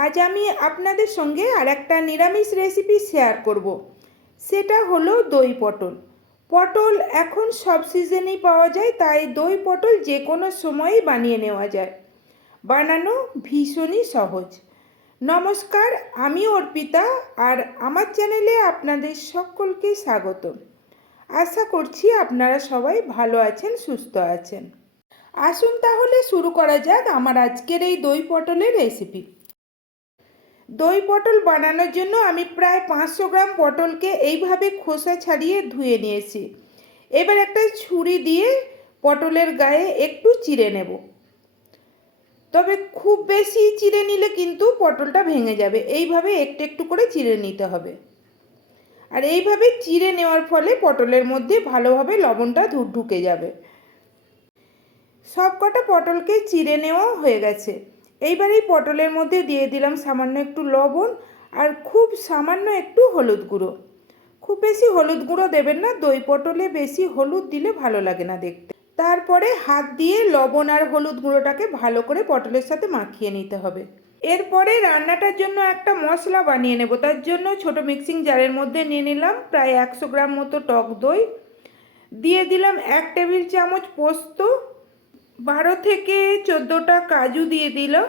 আজ আমি আপনাদের সঙ্গে আর একটা নিরামিষ রেসিপি শেয়ার করব। সেটা হলো দই পটল। পটল এখন সব সিজনেই পাওয়া যায়, তাই দই পটল যে কোনো সময়ই বানিয়ে নেওয়া যায়। বানানো ভীষণই সহজ। নমস্কার, আমি অর্পিতা আর আমার চ্যানেলে আপনাদের সকলকে স্বাগত। আশা করছি আপনারা সবাই ভালো আছেন, সুস্থ আছেন। আসুন তাহলে শুরু করা যাক আমার আজকের এই দই পটলের রেসিপি দই পটল বানানোর জন্য আমি প্রায় পাঁচশো গ্রাম পটলকে এইভাবে খোসা ছাড়িয়ে ধুয়ে নিয়েছি। এবার একটা ছুরি দিয়ে পটলের গায়ে একটু চিড়ে নেব। তবে খুব বেশি চিড়ে নিলে কিন্তু পটলটা ভেঙে যাবে। এইভাবে একটু একটু করে চিড়ে নিতে হবে। আর এইভাবে চিড়ে নেওয়ার ফলে পটলের মধ্যে ভালোভাবে লবণটা ঢুকে যাবে। সব কটা পটলকে চিড়ে নেওয়া হয়ে গেছে। এইবার এই পটলের মধ্যে দিয়ে দিলাম সামান্য একটু লবণ আর খুব সামান্য একটু হলুদ গুঁড়ো। খুব বেশি হলুদ গুঁড়ো দেবেন না, দই পটলে বেশি হলুদ দিলে ভালো লাগে না দেখতে। তারপরে হাত দিয়ে লবণ আর হলুদ গুঁড়োটাকে ভালো করে পটলের সাথে মাখিয়ে নিতে হবে। এরপরে রান্নাটার জন্য একটা মশলা বানিয়ে নেব। তার জন্য ছোট মিক্সিং জারের মধ্যে নিয়ে নিলাম প্রায় একশো গ্রাম মতো টক দই। দিয়ে দিলাম এক টেবিল চামচ পোস্ত। বারো থেকে চোদ্দোটা কাজু দিয়ে দিলাম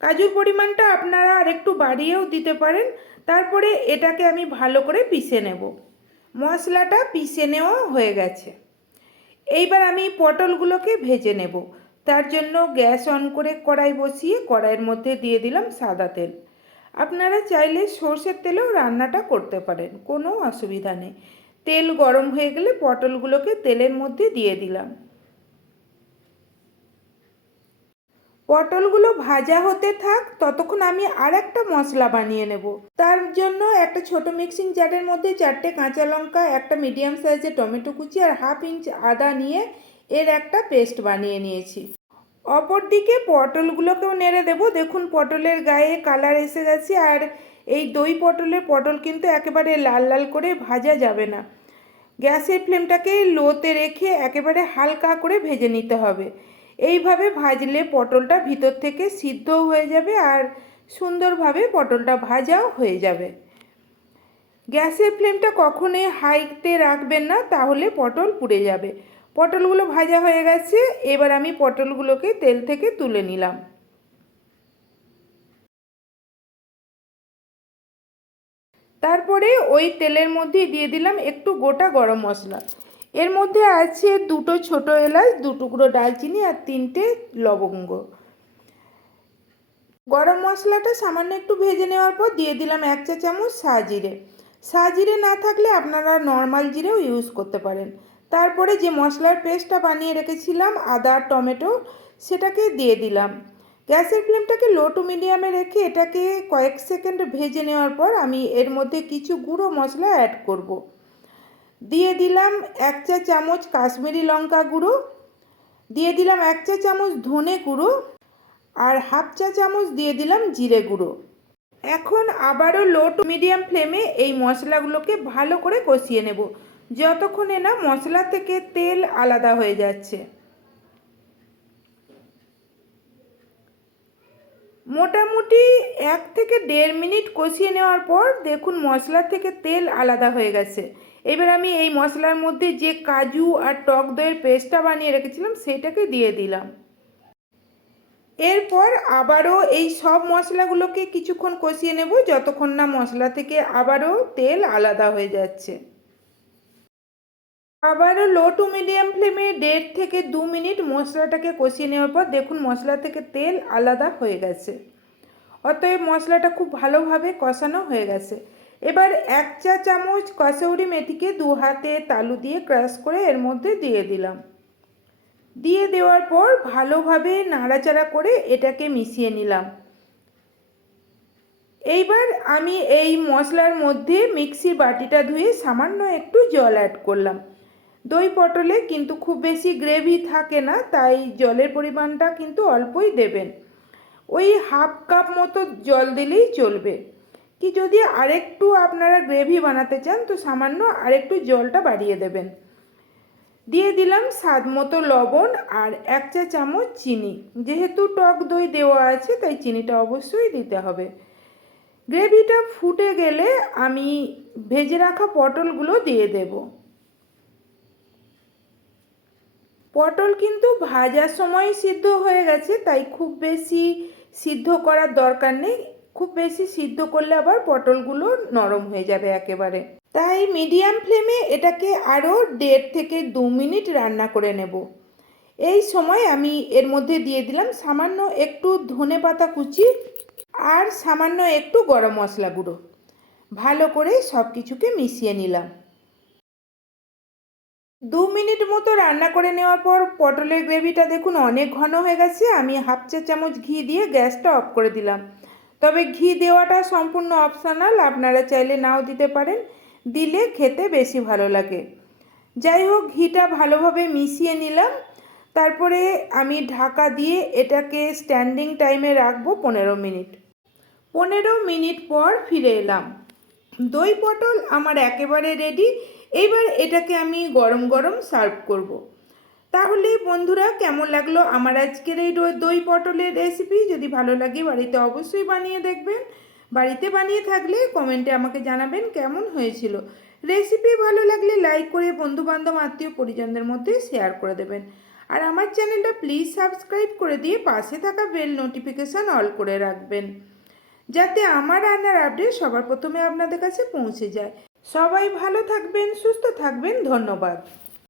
কাজুর পরিমাণটা আপনারা আর একটু বাড়িয়েও দিতে পারেন। তারপরে এটাকে আমি ভালো করে পিষে নেব। মশলাটা পিষে নেওয়া হয়ে গেছে। এইবার আমি পটলগুলোকে ভেজে নেব। তার জন্য গ্যাস অন করে কড়াই বসিয়ে কড়াইয়ের মধ্যে দিয়ে দিলাম সাদা তেল। আপনারা চাইলে সর্ষের তেলেও রান্নাটা করতে পারেন, কোনো অসুবিধা নেই। তেল গরম হয়ে গেলে পটলগুলোকে তেলের মধ্যে দিয়ে দিলাম। পটলগুলো ভাজা হতে থাক, ততক্ষণ আমি আর একটা মশলা বানিয়ে নেব। তার জন্য একটা ছোট মিক্সিং জারের মধ্যে চারটে কাঁচা লঙ্কা, একটা মিডিয়াম সাইজের টমেটো কুচি আর হাফ ইঞ্চ আদা নিয়ে এর একটা পেস্ট বানিয়ে নিয়েছি। অপরদিকে পটলগুলোকেও নেড়ে দেব। দেখুন, পটলের গায়ে কালার এসে গেছে আর এই দই পটলের পটল কিন্তু একেবারে লাল লাল করে ভাজা যাবে না। গ্যাসের ফ্লেমটাকে লোতে রেখে একেবারে হালকা করে ভেজে নিতে হবে। এইভাবে ভাজলে পটলটা ভিতর থেকে সিদ্ধও হয়ে যাবে আর সুন্দরভাবে পটলটা ভাজাও হয়ে যাবে। গ্যাসের ফ্লেমটা কখনোই হাইতে রাখবেন না, তাহলে পটল পুড়ে যাবে। পটলগুলো ভাজা হয়ে গেছে, এবার আমি পটলগুলোকে তেল থেকে তুলে নিলাম। তারপরে ওই তেলের মধ্যে দিয়ে দিলাম একটু গোটা গরম মশলা। এর মধ্যে আছে দুটো ছোট এলাচ, দু টুকরো ডালচিনি আর তিনটে লবঙ্গ। গরম মশলাটা সামান্য একটু ভেজে নেওয়ার পর দিয়ে দিলাম এক চা চামচ জিরে। জিরে না থাকলে আপনারা নর্মাল জিরেও ইউজ করতে পারেন। তারপরে যে মশলার পেস্টটা বানিয়ে রেখেছিলাম, আদা টমেটো, সেটাকে দিয়ে দিলাম। গ্যাসের ফ্লেমটাকে লো টু মিডিয়ামে রেখে এটাকে কয়েক সেকেন্ড ভেজে নেওয়ার পর আমি এর মধ্যে কিছু গুঁড়ো মশলা অ্যাড করব। দিয়ে দিলাম এক চা চামচ কাশ্মীরি লঙ্কা গুঁড়ো, দিয়ে দিলাম এক চা চামচ ধনে গুঁড়ো আর হাফ চা চামচ দিয়ে দিলাম জিরে গুঁড়ো। এখন আবারও লো টু মিডিয়াম ফ্লেমে এই মশলাগুলোকে ভালো করে কষিয়ে নেব, যতক্ষণে না মশলা থেকে তেল আলাদা হয়ে যাচ্ছে। মোটামুটি এক থেকে দেড় মিনিট কষিয়ে নেওয়ার পর দেখুন মশলা থেকে তেল আলাদা হয়ে গেছে। এবার আমি এই মশলার মধ্যে যে কাজু আর টক দইয়ের পেস্টটা বানিয়ে রেখেছিলাম, সেটাকে দিয়ে দিলাম। এরপর আবারও এই সব মশলাগুলোকে কিছুক্ষণ কষিয়ে নেব, যতক্ষণ না মশলা থেকে আবারও তেল আলাদা হয়ে যাচ্ছে। আবারও লো টু মিডিয়াম ফ্লেমে দেড় থেকে দু মিনিট মশলাটাকে কষিয়ে নেওয়ার পর দেখুন মশলা থেকে তেল আলাদা হয়ে গেছে। অতএব মশলাটা খুব ভালোভাবে কষানো হয়ে গেছে। এবার এক চা চামচ কসৌরি মেথিকে দু হাতে তালু দিয়ে ক্রাশ করে এর মধ্যে দিয়ে দিলাম। দিয়ে দেওয়ার পর ভালোভাবে নাড়াচাড়া করে এটাকে মিশিয়ে নিলাম। এইবার আমি এই মশলার মধ্যে মিক্সির বাটিটা ধুয়ে সামান্য একটু জল অ্যাড করলাম। দই পটলে কিন্তু খুব বেশি গ্রেভি থাকে না, তাই জলের পরিমাণটা কিন্তু অল্পই দেবেন। ওই হাফ কাপ মতো জল দিলেই চলবে। কি যদি আরেকটু আপনারা গ্রেভি বানাতে চান, তো সামান্য আরেকটু জলটা বাড়িয়ে দেবেন। দিয়ে দিলাম স্বাদ মতো লবণ আর এক চা চামচ চিনি। যেহেতু টক দই দেওয়া আছে, তাই চিনিটা অবশ্যই দিতে হবে। গ্রেভিটা ফুটে গেলে আমি ভেজে রাখা পটলগুলো দিয়ে দেব। পটল কিন্তু ভাজার সময় সিদ্ধ হয়ে গেছে, তাই খুব বেশি সিদ্ধ করার দরকার নেই। খুব বেশি সিদ্ধ করলে আবার পটলগুলো নরম হয়ে যাবে একেবারে। তাই মিডিয়াম ফ্লেমে এটাকে আরও দেড় থেকে দু মিনিট রান্না করে নেব। এই সময় আমি এর মধ্যে দিয়ে দিলাম সামান্য একটু ধনে পাতা কুচি আর সামান্য একটু গরম মশলা গুঁড়ো। ভালো করে সব কিছুকে মিশিয়ে নিলাম। দু মিনিট মতো রান্না করে নেওয়ার পর পটলের গ্রেভিটা দেখুন অনেক ঘন হয়ে গেছে। আমি হাফ চা চামচ ঘি দিয়ে গ্যাসটা অফ করে দিলাম। তবে ঘি দেওয়াটা সম্পূর্ণ অপশনাল আপনারা চাইলে নাও দিতে পারেন। দিলে খেতে বেশি ভালো লাগে। যাই হোক, ঘিটা ভালোভাবে মিশিয়ে নিলাম। তারপরে আমি ঢাকা দিয়ে এটাকে স্ট্যান্ডিং টাইমে রাখব পনেরো মিনিট। পনেরো মিনিট পর ফিরে এলাম। দই পটল আমার একেবারে রেডি এবার এটাকে আমি গরম গরম সার্ভ করব। তাহলে বন্ধুরা, কেমন লাগল আমার আজকের এই দই- পটলের রেসিপি যদি ভালো লাগে বাড়িতে অবশ্যই বানিয়ে দেখবেন। বাড়িতে বানিয়ে থাকলে কমেন্টে আমাকে জানাবেন কেমন হয়েছিল। রেসিপি ভালো লাগলে লাইক করে বন্ধুবান্ধব, আত্মীয় পরিজনদের মধ্যে শেয়ার করে দেবেন। আর আমার চ্যানেলটা প্লিজ সাবস্ক্রাইব করে দিয়ে পাশে থাকা বেল নোটিফিকেশান অল করে রাখবেন। যাতে আমার রান্নার আপডেট সবার প্রথমে আপনাদের কাছে পৌঁছে যায়। সবাই ভালো থাকবেন, সুস্থ থাকবেন, ধন্যবাদ।